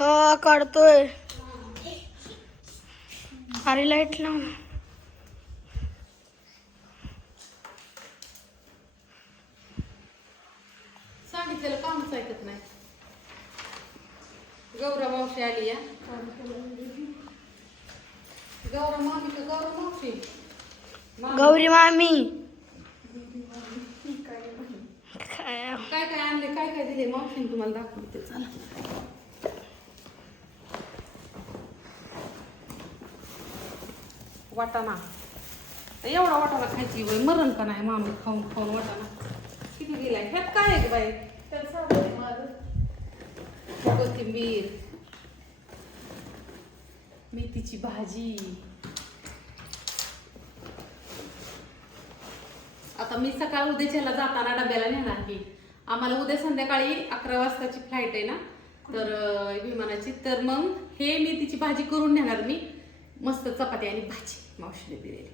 हा काढतोय. अरे लाईट लावून. सांगितलेलं कामच ऐकत नाही. गौरा मावशी आली या. गौरा मामी का गौरा मावशी? गौरी मामी काय काय आणले, काय काय दिले मावशीने तुम्हाला दाखवते. चला वाटाणा. एवढा वाटाणा खायची वय मरण का नाही मामी खाऊन खाऊन वाटाणा किती दिलाय. ह्यात काय आहे बाई? कोथिंबीर, मेथीची भाजी. आता मी सकाळ उद्याच्याला जाताना डब्याला नेणार की आम्हाला उद्या संध्याकाळी 11 वाजताची फ्लाईट आहे ना, तर विमानाची. तर मग हे मेथीची भाजी करून नेणार मी. मस्त चपाती आणि भाजी मावशीने दिलेली.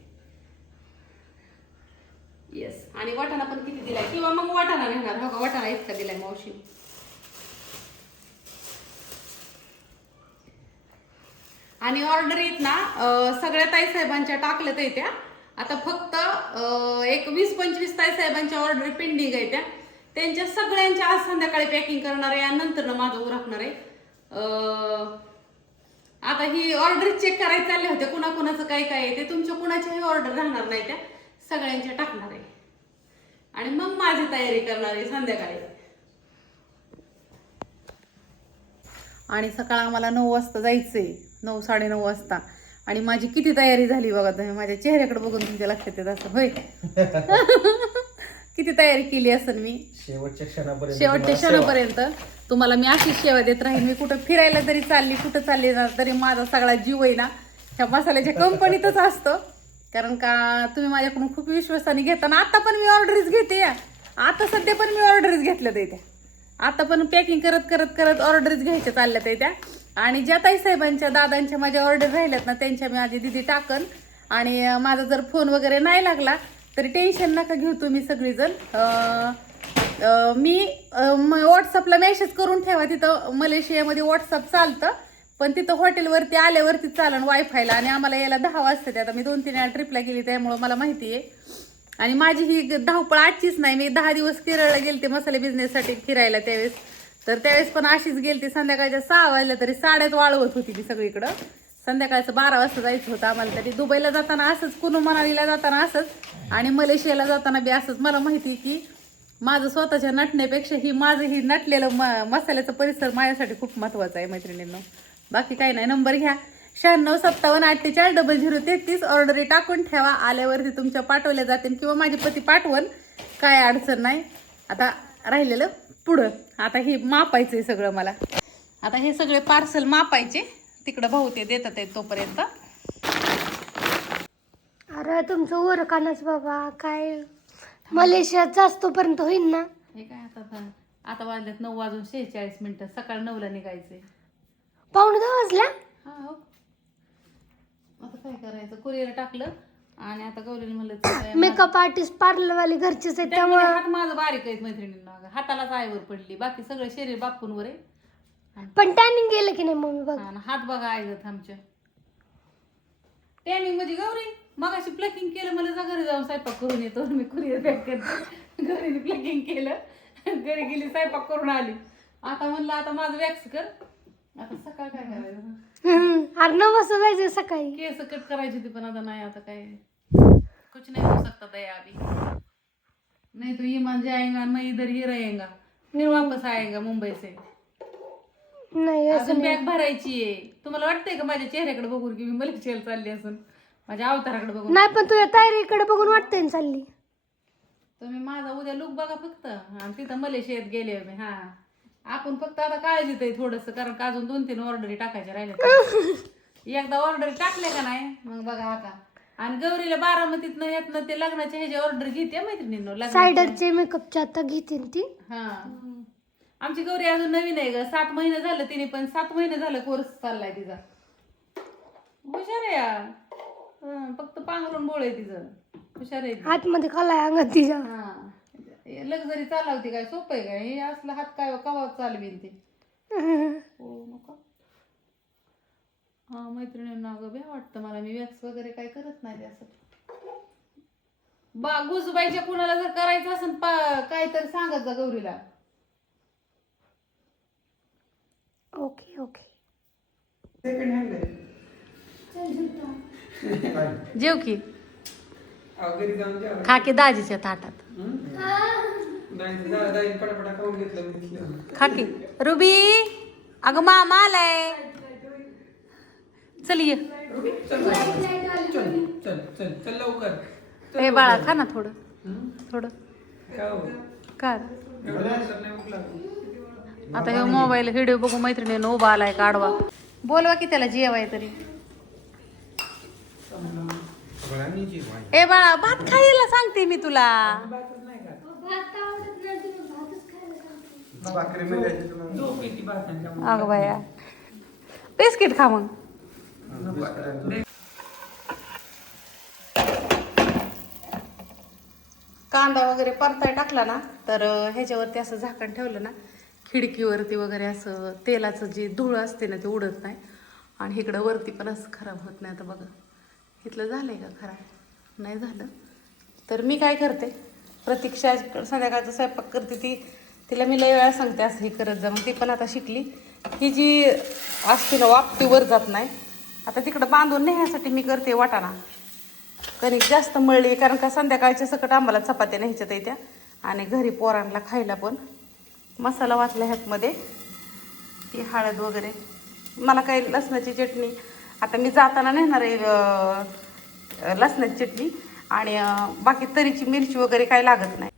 येस. आणि वाटाणा पण किती दिलाय, किंवा मग वाटाणा नेणार. हो का, वाटाणा इतका दिलाय मावशीने. आणि ऑर्डर येत ना सगळ्या ताईसाहेबांच्या टाकल्यात आहे त्या. आता फक्त एक 20-25 ताईसाहेबांच्या ऑर्डर पेंडिंग आहे त्या. त्यांच्या सगळ्यांच्या आज संध्याकाळी पॅकिंग करणार आहे आणि नंतर माझं उरकणार आहे. आता ही ऑर्डर चेक करायला चालले होते कुणाकुणाचं काय काय आहे ते. तुमच्या कुणाच्याही ऑर्डर राहणार नाही त्या, सगळ्यांच्या टाकणार आहे. आणि मग माझी तयारी करणार आहे संध्याकाळी. आणि सकाळ आम्हाला 9 वाजता जायचंय, 9-9:30 वाजता. आणि माझी किती तयारी झाली बघा तुम्ही. माझ्या चेहऱ्याकडे बघून तुमच्या लक्षात येत असं होय. किती तयारी केली असेल मी शेवटच्या क्षणापर्यंत. तुम्हाला मी अशीच सेवा देत राहीन. मी कुठं फिरायला तरी चालली, कुठं चालली ना तरी माझा सगळा जीव आहे ना ह्या मसाल्याच्या कंपनीतच असतो. कारण का तुम्ही माझ्याकडून खूप विश्वासाने घेता ना. आता पण मी ऑर्डरीच घेते या. आता सध्या पण मी ऑर्डरीच घेतल्यात त्या. आता पण पॅकिंग करत करत करत ऑर्डरीच घ्यायच्या चालल्यात त्या. आणि ज्या ताईसाहेबांच्या दादांच्या माझ्या ऑर्डर राहिल्यात ना त्यांच्या मी आधी दिदी टाकन. आणि माझा जर फोन वगैरे नाही लागला तरी टेन्शन नका घेऊ तुम्ही सगळीजण. मी व्हॉट्सअपला मेसेज करून ठेवा. तिथं मलेशियामध्ये व्हॉट्सअप चालतं, पण तिथं हॉटेलवरती आल्यावरती चालन वायफायला. आणि आम्हाला यायला 10 वाजता. आता मी 2-3 वेळा ट्रिपला गेली त्यामुळं मला माहिती आहे. आणि माझी ही धावपळ आजचीच नाही. मी 10 दिवस केरळला गेलते मसाले बिझनेससाठी फिरायला त्यावेळेस. तर त्यावेळेस पण अशीच गेलते. संध्याकाळच्या 6 वाजल्या तरी साड्यात वाळवत होती मी सगळीकडं. संध्याकाळचं 12 वाजता जायचं होतं आम्हाला. तरी दुबईला जाताना असंच, कुनू मनालीला जाताना असंच, आणि मलेशियाला जाताना बी असंच. मला माहिती आहे की माझं स्वतःच्या नटण्यापेक्षा माझं ही नटलेलं मसाल्याचं परिसर माझ्यासाठी खूप महत्त्वाचं आहे मैत्रिणींनो. बाकी काही नाही. नंबर घ्या 9657484033. ऑर्डरी टाकून ठेवा. आल्यावरती तुमच्या पाठवल्या जातील किंवा माझे पती पाठवण. काय अडचण नाही. आता राहिलेलं पुढं. आता हे मापायचं आहे सगळं मला. आता हे सगळे पार्सल मापायचे. तिकडं भाऊ ते देतात आहेत तोपर्यंत. अरे तुमचं उरकानच बाबा. काय मलेशियात जास्तोपर्यंत होईल ना. हे काय आता वाजल्यात 9:46. सकाळ 9ला निघायचंय. 9:45 वाजल्या. हा हो. आता काय करायचं, कुरिअर टाकलं. आणि आता गौरीने म्हणलं मेकअप आर्टिस्ट पार्लरवाले घरचेच आहेत त्यामुळे हात माझं बारीक आहेत मैत्रिणींना. हातालाच आईवर पडली, बाकी सगळं शरीर बापूंवर आहे. पण टॅनिंग गेलं की नाही मम्मी बघ. हात बघा आईगत आमच्या. टॅनिंग म्हणजे गौरी मगाशी प्लकिंग केलं. मला जा घरी जाऊन स्वयंपाक करून येतो. मी कुरिअर पॅक करते. घरी प्लकिंग केलं, घरी गेली स्वयंपाक करून आली. आता म्हणलं आता माझं वॅक्स कर. आता सकाळ काय करायचं. अरे 9 वाजता जायचं सकाळी. केस कट करायची होती पण आता नाही. आता काय कुछ नहीं हो सकता दया अभी. नहीं तो ईमान जाएगा, मैं इधर ही रहेगा, फिर वापस आएगा मुंबई से. नाही अजून बॅग भरायची आहे. तुम्हाला वाटतंय का माझ्या चेहऱ्याकडे बघून की मी मलेशियाला चालली असून, माझ्या अवताराकडे बघून? नाही, पण तुझ्या तयारीकडे बघून वाटतंय ना चालली. तुम्ही माझा उद्या लुक बघा फक्त. आणि तिथं मलेशियात गेले मी. हा आपण फक्त आता काळजीत आहे थोडंसं, कारण का अजून 2-3 ऑर्डरी टाकायच्या राहिल्या. एकदा ऑर्डर टाकले का नाही मग बघा आता. आणि गौरीला बारामतीत येत ते लग्नाच्या ह्याची ऑर्डर घेते मैत्रिणींनो. सायडरचे मेकअपच्या आता घेते ती. हा आमची गौरी अजून नवीन आहे ग. 7 महिने झालं तिने पण. 7 महिने झालं कोर्स चाललाय तिचा. हुशार आहे यार. फक्त पांघरून बोळ आहे तिचं. हुशार आहे. हातमध्ये कलाय अंगात तिच्या. हा लक्झरी चालवती काय सोपं आहे काय हे असलं. हात काय कवा चालवीन ते. हो नको हा मैत्रिणींना अगं भ्या वाटतं मला, मी वॅक्स वगैरे काय करत नाही त्यासाठी. गुजबाईच्या कुणाला जर करायचं असेल काय तर सांगत जा गौरीला. Okay okay. जेव की, खा की दाजीच्या ताटात. खा की रुबी, अगं मामा आलाय, चल ये. चल लवकर. ए बाळा खा ना थोडं थोडं. काय आता हे मोबाईल व्हिडिओ बघू मैत्रिणीनं उभा आलाय काढवा. बोलवा की त्याला जेवाय तरी. ए बाळा भात खायला सांगते मी तुला. अगं बाया बिस्किट खा मग. कांदा वगैरे परताय टाकला ना तर ह्याच्यावरती असं झाकण ठेवलं ना, खिडकीवरती वगैरे असं तेलाचं जे धूळ असते ना ते उडत नाही. आणि इकडं वरती पण असं खराब होत नाही. आता बघा इथलं झालंय का खराब, नाही झालं. तर मी काय करते, प्रतीक्षा संध्याकाळचा स्वयंपाक करते तिला मी लय वेळा सांगते असं हे करत जा, मग ती पण आता शिकली. ही जी असते ना वाफ ती वर जात नाही. आता तिकडं बांधून नेण्यासाठी मी करते वाटाणा. कणिक जास्त मळली कारण का संध्याकाळच्या सकट आम्हाला चपात्या न्यायच्यात येत्या आणि घरी पोरांना खायला पण. मसाला वाटला ह्यातमध्ये, ती हळद वगैरे. मला काही लसणाची चटणी आता मी जाताना नेणार आहे, लसणाची चटणी आणि बाकी तरीची मिरची वगैरे काही लागत नाही.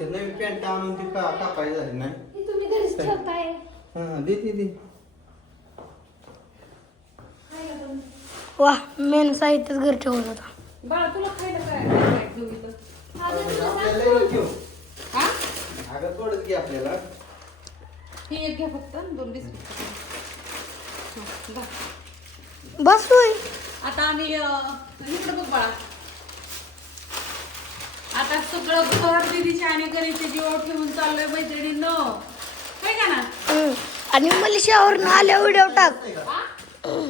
नवीन पॅन्ट आणून ती कापायची झाली नाही. तुम्ही घरीच ठेवताय. हा दे. वा मेन साहित्यच घर ठेवलं होता. बाळा तुला खायला काय घेऊ इथं? हा अगं थोडंच घे आपल्याला. ही एक घ्या फक्त, 2 बिस्किट. बस होय. आता आम्ही इकडं बघ बाळा, आता सगळं घर दिदीच्या आणि घरीचे जीव ठेवून चाललोय मैत्रिणींनो, काय का ना. आणि मलेशियावरनं आल्या व्हिडिओ टाक.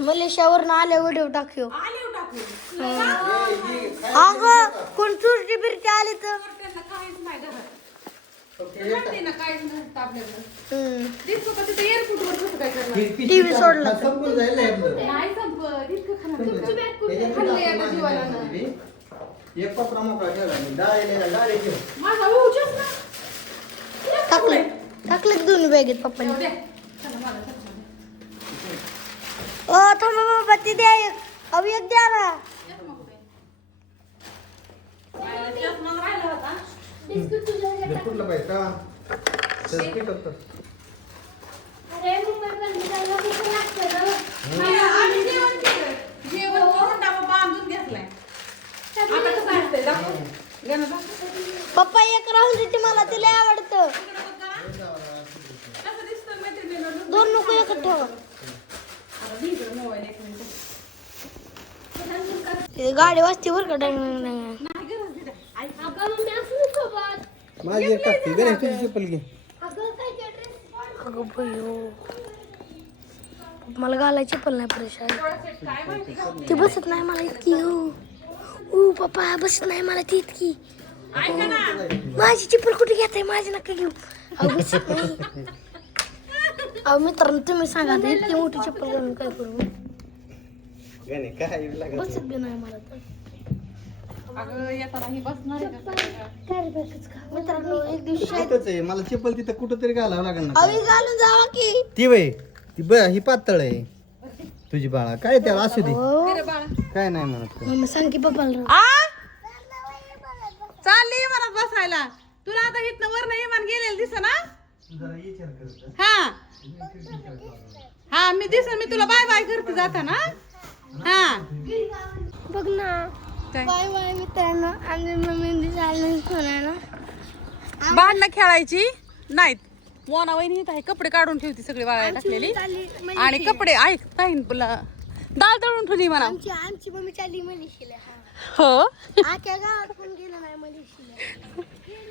मलेशियावरनं आल्या व्हिडिओ टाक. आले टाकू अगं कोण चुरटी बिरटी आली तर त्यांना काहीच नाही घरात. ना काहीच नसतं आपल्याकडं. दिसतो का तिथे एअरपोर्टवर कसं काय करणार? टीव्ही सोडला तर. संपून जाईल ना यातलं. नाही संपत, इतकं खाणार. ह्याच्यात खाल्लंय टाकून आता माझी जीवाला भाजी ना. दिली. एक पत्रा मोकळा ठेवला मी. डाळ ठेव. माझा भाऊच्याच ना. टाकले दोन्ही बॅगेत पप्पाने. द्या. चला मला चष्मा द्या. ओ थांबा बाबा, ती द्या एक. अहो एक द्या ना. चष्मा कुठे? चष्मा राहिला होता. हे कुठलं पाहिजे का? तर पीठ होतं. आम्ही जेवण केलं. जेवण करून डबा बांधून घेतलाय. आता कसं असतंय दाखव. गणू दाखव. पप्पा एक राहून देते, मला तिला आवडतं. इकडं बघ जरा. कसं दिसतं मैत्रिणीला? दोन नको एकच ठेवा. आता दे इकडं मोबाईल एक मिनिट. ते गाडी वाजते बरं का. नाही नाही गरज नाही. माझी एक टाकते. गणेश तुझी चप्पल घे. अगं भयो, मला घालायची पण नाही परेशान. काय माहिती का? ती बसत नाही मला इतकी. हो पप्पा बसत नाही मला ती इतकी. ऐका ना. माझी चिप्पल कुठे घेताय, माझी नका घेऊ. अहो बसत नाही. अहो मित्रांनो तुम्ही सांगा आता इतकी मोठी चप्पल घालून काय करू. गणे काय लागत बसत बी नाही मला तर. अगं येताना ही बसणार आहे का? मित्रांनो एक दिवशी तिथंच आहे. मला चप्पल तिथं कुठं तरी घालावं लागेल ना. अवी घालून जावा की. ती वय ती ही पातळ आहे तुझी बाळा. काय त्याला असू दे, अरे बाळा. काय नाही म्हणत. मम्मी सांग की पप्पाला. आ चालली मला बसायला. तुला आता इथनं वरनं इमान गेलेलं दिस ना. हा हा मी दिसन, मी तुला बाय बाय करते जाताना. हा बघ ना. काय बाय बाय मित्रांनो. आमची मम्मी ना. भांडणं खेळायची नाहीत. मोना वहिनी इथं आहे, कपडे काढून ठेवती सगळी वाळायला टाकलेली. आणि कपडे ऐक ताईन तुला डाळ तळून ठेवली म्हणा. आमची मम्मी चालली मलेशियाला. हो आख्या गावात कोण गेलं नाही मलेशियाला.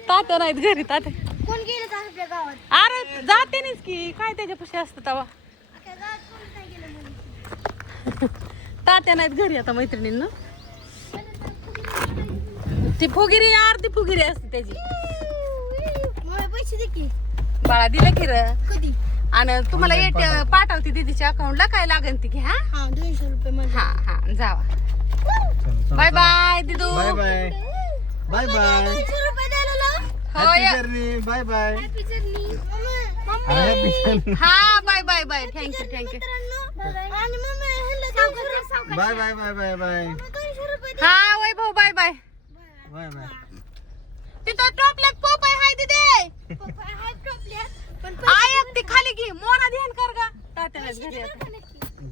तात्या नाहीत घरी तात्या. कोण गेलं तर आपल्या गावात. अरे जाते नाहीच की काय त्याच्यापाशी असतं तवा. आख्या गावात कोण नाही गेलं मलेशियाला. तात्या नाहीत घरी आता मैत्रिणींना. ती फुगिरी अर्धी फुगिरी असते त्याची. मला पैसे दे की. बाळा दिलं की र. कधी? आणि तुम्हाला पाठवते दीदीच्या अकाउंटला काय लागेल ती घे. हा हा 200 रुपये मध्ये. हा हा जावा. बाय बाय दिदू. बाय बाय बाय बाय 200 रुपये द्यायला. हो हॅपी या. Journey bye bye happy journey. Happy journey हा bye bye bye thank you thank you. आणि मम्मी ह्याला 200 रुपये. Bye bye bye bye bye 200 रुपये दे. हा Vaibhav bye bye. Bye bye तिथं टोपल्यात पोपाय हाय तिथे. पप्पा हाय टोपल्यात. पण आयक ती खाली घे मोना ध्यान कर गा. तात्याला घरी आता.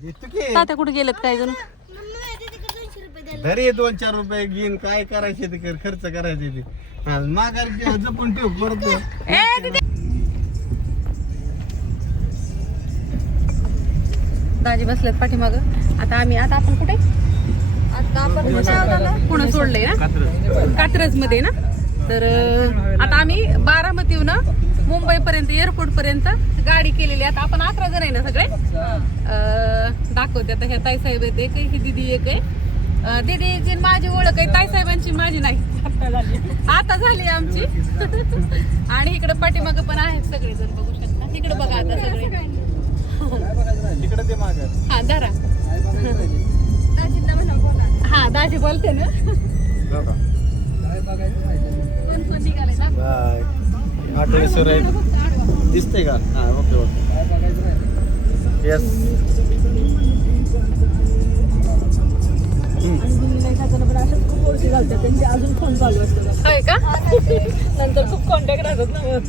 देतो की तात्या कुठे गेलेत काय जण. मम्मी दीदीकडे 200 रुपये द्यायला. घरी 2-4 रुपये घेऊन काय करायचे ते कर, खर्च करायचे ते हा, माघार जपून ठेव परत. ए तिथे दाजी बसलेत पाठीमाग. आता आपण कुठे. आता आपण पुणे सोडलंय ना कात्रज मध्ये ना. तर आता आम्ही बारामतीहून मुंबई पर्यंत एअरपोर्ट पर्यंत गाडी केलेली. आता आपण 11 जण आहे ना सगळे. दाखवते आता ह्या ताईसाहेब आहेत एक ही दिदी एक आहे. दिदीची माझी ओळख आहे ताईसाहेबांची माझी नाही आता झाली आमची. आणि इकडे पाठीमाग पण आहेत सगळे जण बघू शकता. इकडे बघा आता सगळे. तिकडे ते माघार हा धरा. हा दाजी बोलते ना. कोण कोण निघाले ना. बाय आठवडे सुरू आहे दिसते का हा ओके ओके येस होय का नंतर खूप कॉन्टॅक्ट राहतात ना मग.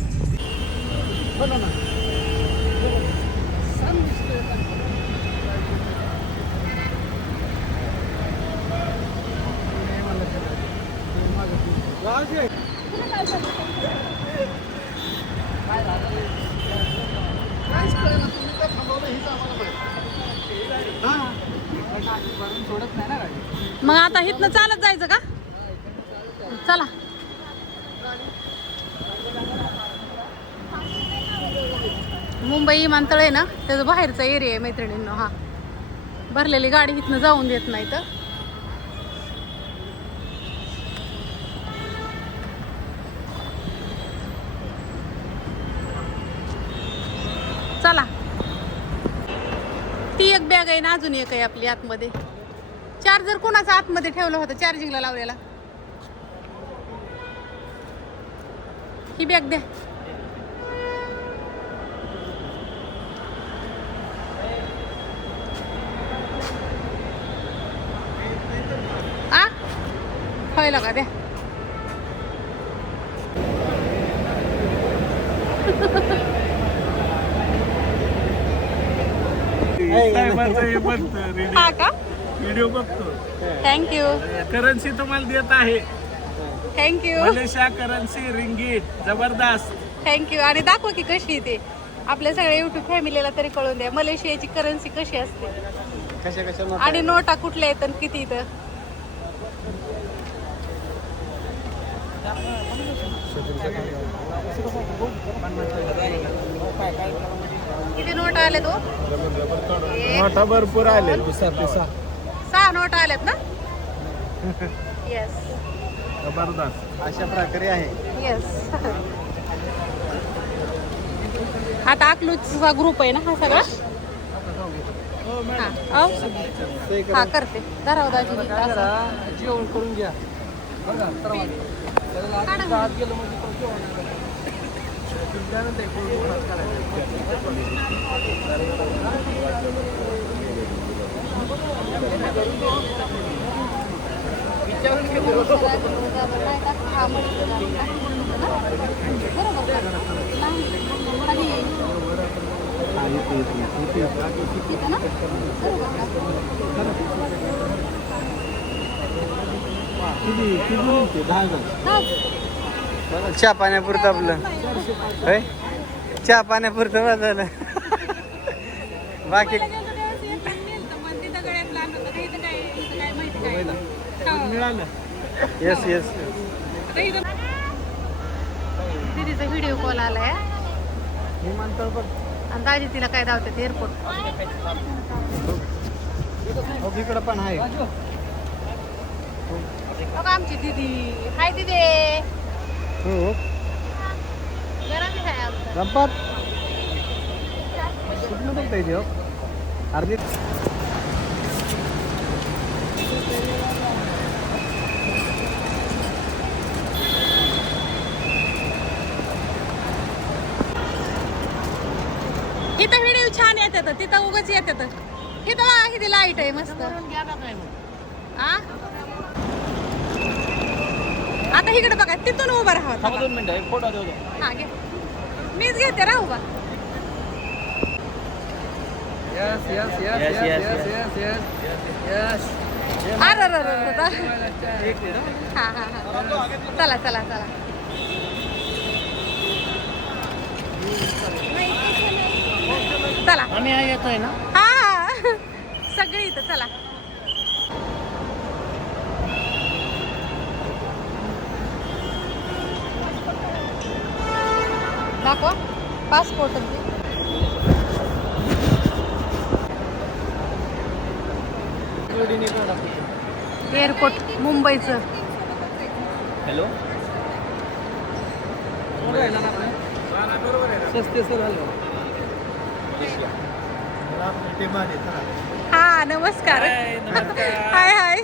मग आता इथनं चालत जायचं का. चला मुंबई विमानतळ आहे ना त्याचा बाहेरचा एरिया आहे मैत्रिणींना. हा भरलेली गाडी इथनं जाऊन देत नाही तर. चला ती एक बॅग आहे ना अजून एक आहे आपली आतमध्ये. चार्जर कोणाचा आतमध्ये ठेवला होता चार्जिंगला लावलेला. ही बॅग द्या. आ व्हायला का द्या. हा का व्हिडिओ बघतो. थँक्यू करन्सी तुम्हाला देत आहे. थँक्यू मलेशिया करन्सी रिंगीट जबरदस्त. थँक्यू. आणि दाखवा की कशी ते आपल्या सगळ्या युट्यूब फॅमिलीला तरी कळून द्या मलेशियाची करन्सी कशी असते कशा कशा आणि नोटा कुठल्या आहेत आणि किती इथं. किती नोटा आले तो. मोठा भरपूर आले. 6 नोटा आल्यात ना. येस जबरदस्त. अशा प्रकारे आहे. येस. आता अकलूजचा ग्रुप आहे ना हा सगळा. हा हा करते धराव दाजी. जेवण करून घ्या. चहा पाण्यापुरतं आपलं होय. चहा पाण्यापुरतं बस झालं. बाकी मिळालं. Yes yes. दीदीचा व्हिडिओ कॉल आलाय मी म्हणतो बघ आणि दाजी तिला काय धावतात एअरपोर्ट. इकडं पण आहे. बघा आमची दीदी. हाय दीदी. हो गरम आहे आमचं. गणपत कुठलं बघता येते हो अर्धी. इथं व्हिडिओ छान येतात, तिथं उगाच येतात. इथं बघा किती लाईट आहे मस्त. आ? आता इकडे बघा तिथून उभा राहा. 2 मिनिटं एक फोटो देऊ. हा घे. मीच घेते राहू बा. Yes yes yes yes yes yes yes yes. अरे अरे अरे. हा हा हा. चला चला चला. चला आम्ही येतोय ना. हा सगळी इथं चला. दाखवा पासपोर्ट. एअरपोर्ट मुंबईचं. हॅलो. स्वस्ते सर. हॅलो. हा नमस्कार. हाय हाय.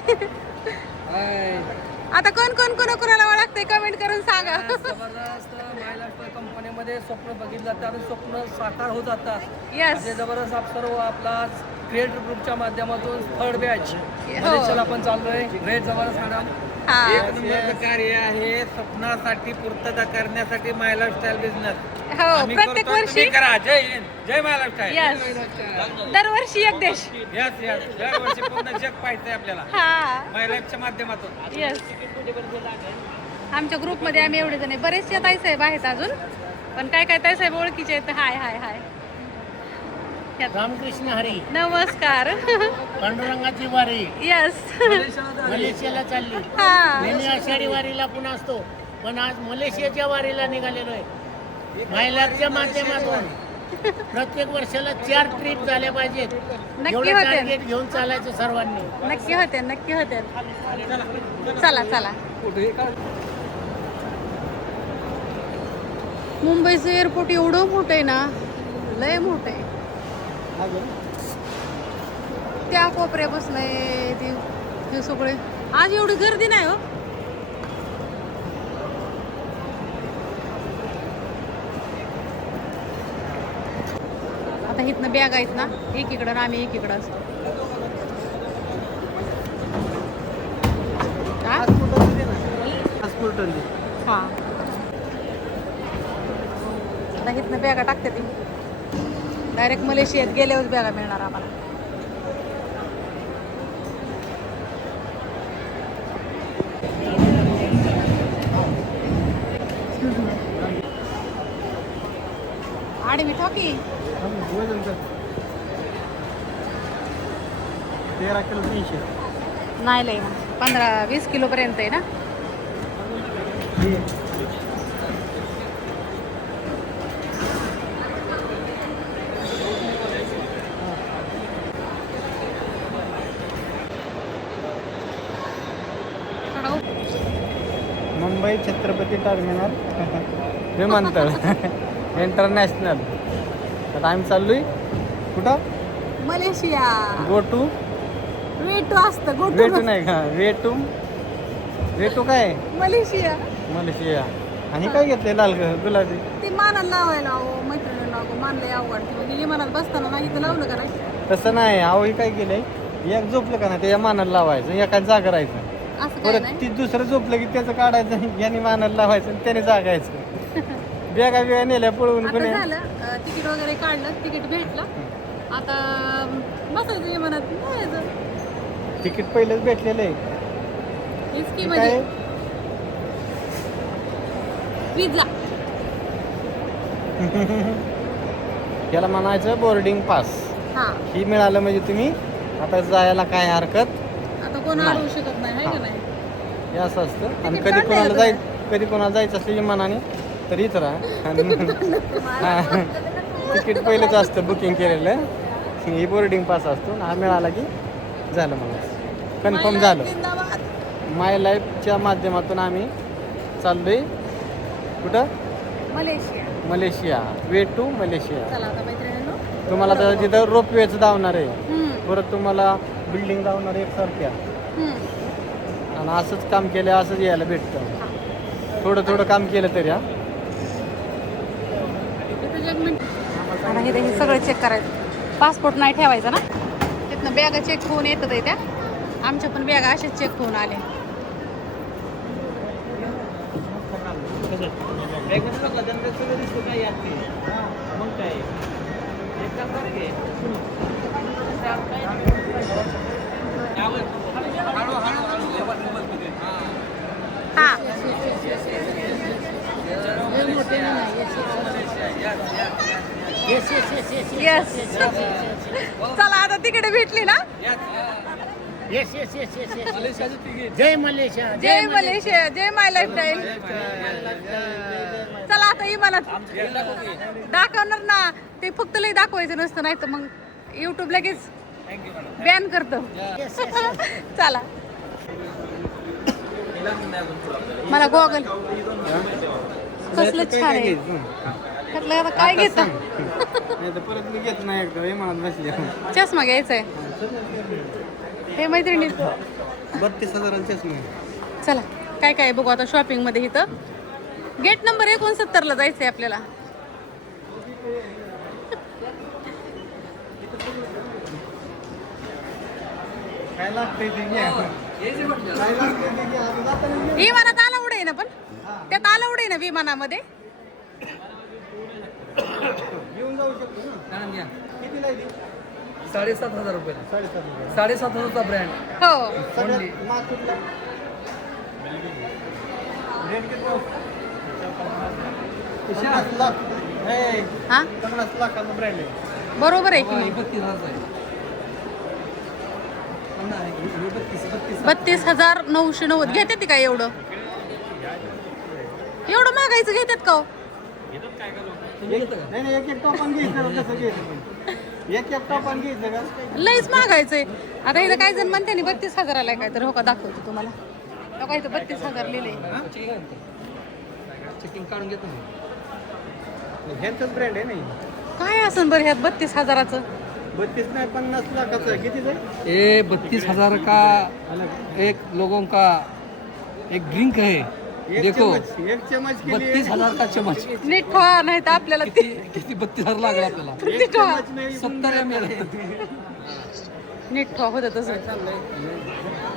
आता कोण कोण कोणाला ओळखते कमेंट करून सांगा. जबरदस्त महाराष्ट्र कंपनीमध्ये स्वप्न बघितलं जातं आणि स्वप्न साकार होत जातात. यस. असे जबरदस्त आप सर्व आपला क्रिएटर ग्रुपच्या माध्यमातून थर्ड बॅच हो. मलेशियाला आपण चाललोय. ग्रेट जबरदस्त मॅडम. हा कार्य आहे स्वप्नासाठी पूर्तता करण्यासाठी माय लाईफस्टाईल बिझनेस. हो प्रत्येक वर्षी. करा. जय हिंद. जय माय लाईफस्टाईल. यस दरवर्षी एक देश. Yes yes. दरवर्षी पूर्ण जग पाहिजे आपल्याला हा माय लाईफच्या माध्यमातून. यस. आमच्या ग्रुपमध्ये आम्ही एवढे जण आहे. बरेचसे ताईसाहेब आहेत अजून, पण काय काय ताईसाहेब ओळखीचे आहेत. हाय हाय हाय. रामकृष्ण हरी. नमस्कार. पांडुरंगाची वारी यस. मलेशियाला चालली. हा नेहमी आषाढी वारीला पण असतो, पण आज मलेशियाच्या वारीला निघालेलो आहे. मायलाच्या माध्यमातून प्रत्येक वर्षाला 4 ट्रिप झाल्या पाहिजेत. नक्की एवढं होते. टार्गेट घेऊन चालायचं सर्वांनी. नक्की होते नक्की होते. चला चला. मुंबईचं एअरपोर्ट एवढं मोठं आहे ना, लय मोठं आहे. त्या कोपऱ्या बसलाय ते सगळे. आज एवढी गर्दी नाही हो. आता इथनं बॅग आहेत ना एकीकडं आणि आम्ही एकीकडं असतो. हा? पासपोर्ट. हा. आता इथनं बॅगा टाकते ती. डायरेक्ट मलेशियात गेल्यावर बॅगा मिळणार आम्हाला. आडवी ठोकी. 13 किलो 300. नाही लय 15-20 किलो पर्यंत आहे ना. मुंबई छत्रपती टर्मिनल विमानतळ इंटरनॅशनल. आता आम्ही चाललोय कुठं. मलेशिया. Go to. वेटू असतं वे टू नाही का. वे टू काय मलेशिया. मलेशिया. आणि काय घेतले लाल गुलाबी. ती मानाला लावायला अहो मैत्रिणीला लावू मानलंय अवघड. म्हणजे विमानात बसताना नाही तर लावलं का नाही. तसं नाही. अहो हे काय केलंय, एक झोपलं का नाही त्याच्या मानाला लावायचं, एका जागा राहायचं. असं काय परत नाही. ती दुसरं झोपलं की त्याचं काढायचं, याने मानाला लावायचं आणि त्याने जागायचं. बेगा बिगा नेल्या पळवून आता कोणी. झालं तिकीट वगैरे काढलं, तिकीट भेटलं. आता बसायचं विमानात जायचं. तिकीट पहिलेच भेटलेलं आहे. हीच की काय म्हणजे पिझ्झा. त्याला म्हणायचं बोर्डिंग पास. हा ही मिळालं म्हणजे तुम्ही आता जायला काय हरकत आता कोण नाही. आणू शकत नाही, आहे का नाही? हे असं असतं. आणि तिकीट कधी कोणाला जायचं असलं विमानाने तर इथं राहा. आणि तिकीट पहिलेच असतं बुकिंग केलेलं. ही बोर्डिंग पास असतो. हा मिळाला की झालं मला कन्फर्म झालं. माय लाईफच्या माध्यमातून आम्ही चाललोय कुठं? मलेशिया. Way to Malaysia. चला आता मैत्रिणींनो. तुम्हाला तर तिथं रोपवेचं धावणार आहे. परत तुम्हाला बिल्डिंग धावणार आहे एकसारख्या. आणि असंच काम केलं असंच यायला भेटतं. थोडं काम केलं तरी. हा आता हे सगळं चेक करायचं. पासपोर्ट नाही ठेवायचा ना. तिथनं बॅगा चेक होऊन येतात आहे त्या. आमच्या पण बॅगा अशाच चेक होऊन आल्या. हा येस. चला आता तिकडे भेटली ना. येस. जय मलेशिया. जय मलेशिया. जय माय लाईफस्टाईल. चला आता इमानात दाखवणार ना. ते फक्त लई दाखवायचं नसतं, नाही तर मग युट्यूब लगेच बॅन करतं. चला मला गॉगल कसलं छान आहे. त्यातलं आता काय घेता? परत मी घेत नाही. एकदा विमानात बसले. चष्मा घ्यायचा आहे. हे मैत्रिणी 32,000 चष्मा. चला काय काय बघू आता शॉपिंग मध्ये. इथं गेट नंबर 69 ला जायचंय आपल्याला. काय लागतंय ते घ्या. विमानात आला उडे ना. पण त्यात आला उडे ना विमानामध्ये. घेऊन जाऊ शकतो ना. किती लागली? 7,500 रुपये. 7,500चा ब्रँड. हो सगळ्यात महाग कुठला? रेट किती? 50 लाख. हे हा 50 लाखाचा ब्रँड आहे. बरोबर आहे की. 32,990 घेतात ते काय एवढं मागायचं घेतात का हो? नाही एक टॉपन घ्यायचं. कसं घ्यायचं? एक टॉपन घ्यायचं का? लईच मागायचंय. आता इथं काय जण म्हणते 32,000 काय तर. हो का दाखवतो तुम्हाला. हो का इथं 32,000 लिहिले. चेकिंग काढून घेतो मी. ह्याचंच ब्रँड आहे नाही. काय असन बरं ह्यात 32,000चं? 32 नाही 50 लाखाचं आहे. कितीच आहे? ये 32,000 का एक लोगों का एक ड्रिंक है. एक देखो चम्मच. एक चम्मच केली. 32,000 का चम्मच. नीट ठेवा नाही तर आपल्याला ते किती 32,000 लागला आपल्याला. नीट ठेवा. 70 ml. नीट ठेवा होतं तसं.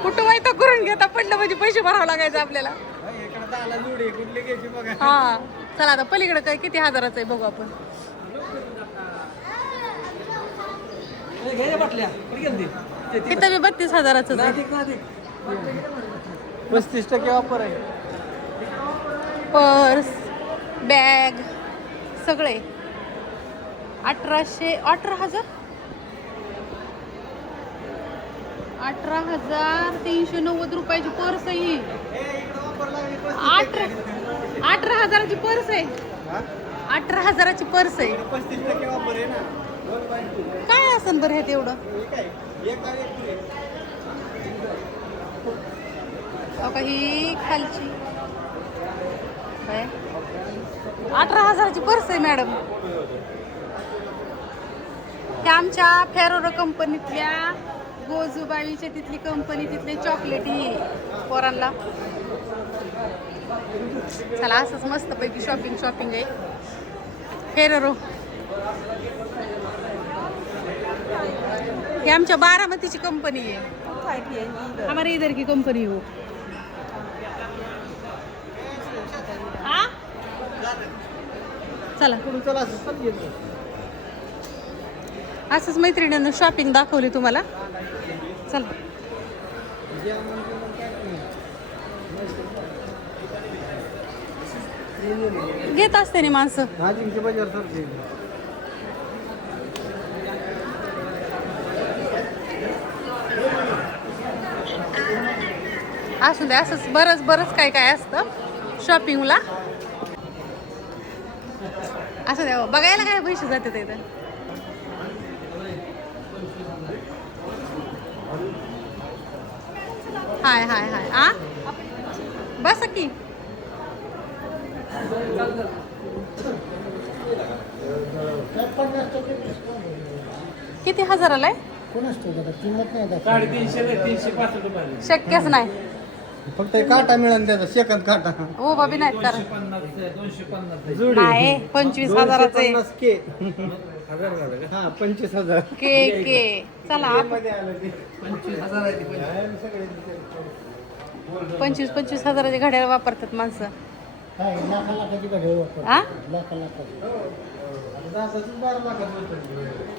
कुठं वाईट करून घेता पडलं म्हणजे पैसे भरावं लागायचं आपल्याला. इकडे दहाला जोडी आहे. कुठली घ्यायची बघा. हा चला आता पलीकडे काय किती हजाराचं आहे बघू आपण. घे बाटल्या. इथं बी 32,000चं आहे. 35% ऑफर आहे. पर्स बॅग सगळे 18,000 18,390 रुपयाची पर्स आहे ही. 18,000ची पर्स आहे. 18,000ची पर्स आहे. 35% ऑफर आहे ना. काय असन बरं ह्यात एवढं? ही खालची काय 18,000ची पर्स आहे मॅडम. हे आमच्या फेरोरो कंपनीतल्या गोजूबाईच्या तिथली कंपनी तिथले चॉकलेट ही पोरांना. चला असंच मस्तपैकी शॉपिंग आहे. फेरोरो ही आमच्या बारामतीची कंपनी आहे. हमारे इधर की कंपनी हो. हाँ चला असंच मैत्रिणींना शॉपिंग दाखवली तुम्हाला. चला घेत असते ना माणसं. असू दे, असंच बरंच काय काय असतं शॉपिंगला. असं द्या बघायला काय पैसे जाते इथं. हाय हाय हाय आ बस की किती हजाराला आहे? शक्यच नाही. फक्त एक काटा मिळेल त्याचा सेकंद काटा. हो बाबी नाहीत कारण 250 नाही 25,000चे 250 के. हा 25,000 के चला आपण मध्ये आलं ते. 25,000च्या घड्याळ वापरतात माणसं. लाखाची घड्याळ वापरतात. आ लाखाची. आता 10,000 12 लाखाचं होतं.